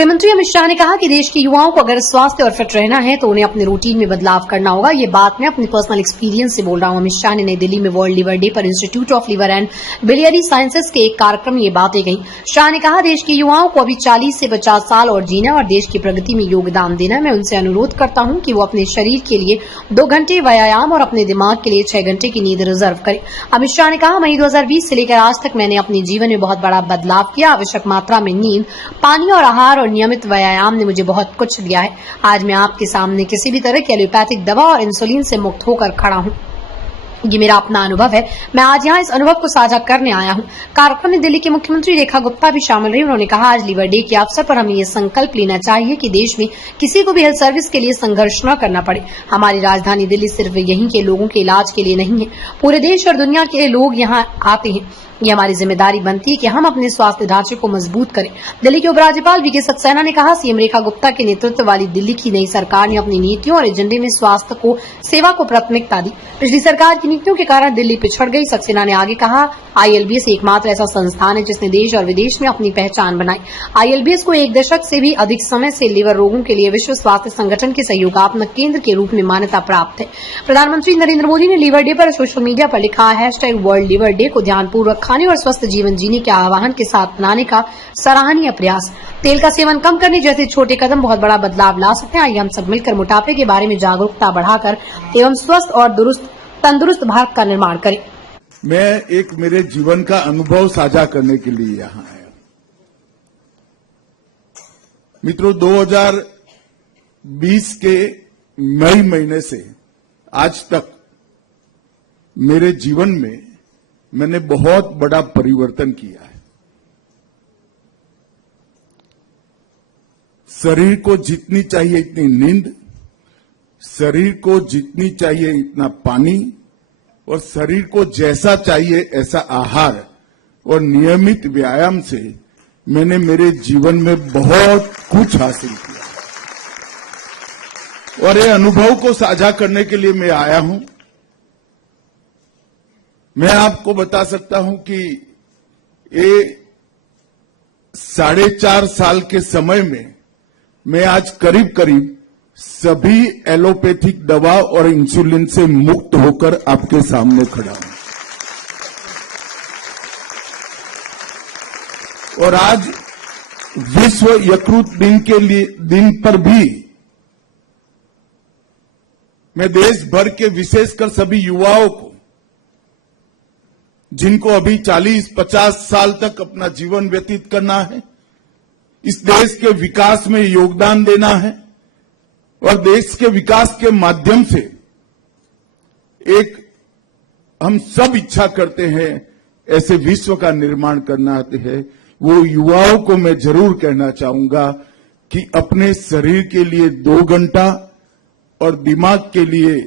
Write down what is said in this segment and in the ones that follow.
गृहमंत्री अमित शाह ने कहा कि देश के युवाओं को अगर स्वास्थ्य और फिट रहना है तो उन्हें अपने रूटीन में बदलाव करना होगा। ये बात मैं अपनी पर्सनल एक्सपीरियंस से बोल रहा हूं। अमित शाह ने नई दिल्ली में वर्ल्ड लिवर डे पर institute of liver and biliary sciences के एक कार्यक्रम में ये बातें कही। शाह ने कहा, देश के युवाओं को अभी 40 से 50 साल और जीना और देश की प्रगति में योगदान देना। मैं उनसे अनुरोध करता हूं कि वो अपने शरीर के लिए 2 घंटे व्यायाम और अपने दिमाग के लिए 6 घंटे की नींद रिजर्व करें। अमित शाह ने कहा, मई 2020 से लेकर आज तक मैंने अपने जीवन में बहुत बड़ा बदलाव किया। आवश्यक मात्रा में नींद, पानी और आहार और नियमित व्यायाम ने मुझे बहुत कुछ दिया है। आज मैं आपके सामने किसी भी तरह की एलोपैथिक दवा और इंसुलिन से मुक्त होकर खड़ा हूं। ये मेरा अपना अनुभव है। मैं आज यहाँ इस अनुभव को साझा करने आया हूँ। कार्यक्रम में दिल्ली की मुख्यमंत्री रेखा गुप्ता भी शामिल रही। उन्होंने कहा, आज लिवर डे के अवसर पर हमें ये संकल्प लेना चाहिए कि देश में किसी को भी हेल्थ सर्विस के लिए संघर्ष न करना पड़े। हमारी राजधानी दिल्ली सिर्फ यहीं के लोगों के इलाज के लिए नहीं है, पूरे देश और दुनिया के लोग यहाँ आते हैं। ये हमारी जिम्मेदारी बनती है कि हम अपने स्वास्थ्य ढांचे को मजबूत करें। दिल्ली के उपराज्यपाल वीके सक्सेना ने कहा, सीएम रेखा गुप्ता के नेतृत्व वाली दिल्ली की नई सरकार ने अपनी नीतियों और एजेंडे में स्वास्थ्य को सेवा को प्राथमिकता दी। पिछली सरकार की नीतियों के कारण दिल्ली पिछड़ गई। सक्सेना ने आगे कहा, आईएलबीएस एकमात्र ऐसा संस्थान है जिसने देश और विदेश में अपनी पहचान बनाई। आईएलबीएस को 1 दशक से भी अधिक समय से लिवर रोगों के लिए विश्व स्वास्थ्य संगठन के सहयोगात्मक केंद्र के रूप में मान्यता प्राप्त है। प्रधानमंत्री नरेंद्र मोदी ने लिवर डे पर सोशल मीडिया पर लिखा, #वर्ल्ड लिवर डे को ध्यानपूर्वक खाने और स्वस्थ जीवन जीने के आह्वान के साथ मनाने का सराहनीय प्रयास। तेल का सेवन कम करने जैसे छोटे कदम बहुत बड़ा बदलाव ला सकते हैं। आइए हम सब मिलकर मोटापे के बारे में जागरूकता बढ़ाकर एवं स्वस्थ और तंदुरुस्त भारत का निर्माण करें। मैं एक मेरे जीवन का अनुभव साझा करने के लिए यहाँ आया। मित्रों, 2020 के मई महीने से आज तक मेरे जीवन में मैंने बहुत बड़ा परिवर्तन किया है। शरीर को जितनी चाहिए इतनी नींद, शरीर को जितनी चाहिए इतना पानी और शरीर को जैसा चाहिए ऐसा आहार और नियमित व्यायाम से मैंने मेरे जीवन में बहुत कुछ हासिल किया और ये अनुभव को साझा करने के लिए मैं आया हूं। मैं आपको बता सकता हूं कि ये 4.5 साल के समय में मैं आज करीब करीब सभी एलोपैथिक दवा और इंसुलिन से मुक्त होकर आपके सामने खड़ा हूं। और आज विश्व यकृत दिन पर भी मैं देश भर के विशेषकर सभी युवाओं को, जिनको अभी 40-50 साल तक अपना जीवन व्यतीत करना है, इस देश के विकास में योगदान देना है और देश के विकास के माध्यम से एक हम सब इच्छा करते हैं ऐसे विश्व का निर्माण करना है, वो युवाओं को मैं जरूर कहना चाहूंगा कि अपने शरीर के लिए 2 घंटा और दिमाग के लिए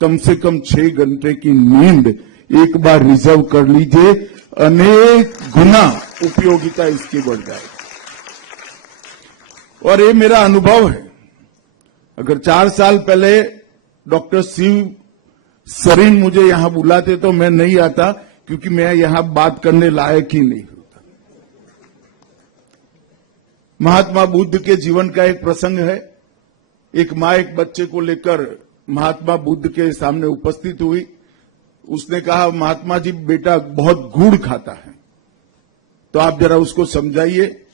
कम से कम 6 घंटे की नींद एक बार रिजर्व कर लीजिए। अनेक गुना उपयोगिता इसकी बढ़ जाएगी। और ये मेरा अनुभव है। अगर 4 साल पहले डॉक्टर शिव सरीन मुझे यहां बुलाते तो मैं नहीं आता, क्योंकि मैं यहां बात करने लायक ही नहीं होता। महात्मा बुद्ध के जीवन का एक प्रसंग है। एक मां एक बच्चे को लेकर महात्मा बुद्ध के सामने उपस्थित हुई। उसने कहा, महात्मा जी, बेटा बहुत गुड़ खाता है, तो आप जरा उसको समझाइए।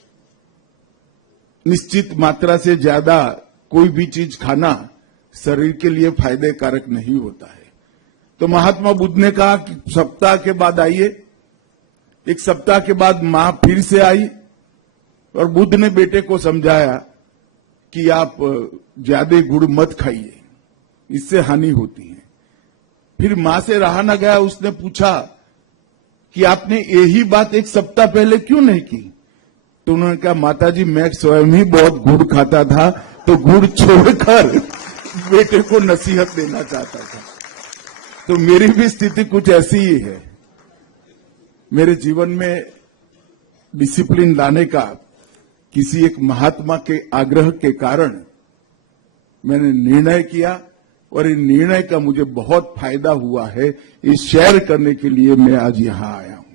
निश्चित मात्रा से ज्यादा कोई भी चीज खाना शरीर के लिए फायदे कारक नहीं होता है। तो महात्मा बुद्ध ने कहा कि सप्ताह के बाद आइए। 1 सप्ताह के बाद मां फिर से आई और बुद्ध ने बेटे को समझाया कि आप ज्यादा गुड़ मत खाइए, इससे हानि होती है। फिर मां से रहा न गया, उसने पूछा कि आपने यही बात 1 सप्ताह पहले क्यों नहीं की? तो उन्होंने कहा, माताजी, मैं स्वयं ही बहुत गुड़ खाता था, तो गुड़ छोड़कर बेटे को नसीहत देना चाहता था। तो मेरी भी स्थिति कुछ ऐसी ही है। मेरे जीवन में डिसिप्लिन लाने का किसी एक महात्मा के आग्रह के कारण मैंने निर्णय किया और इन निर्णय का मुझे बहुत फायदा हुआ है। ये शेयर करने के लिए मैं आज यहां आया हूं।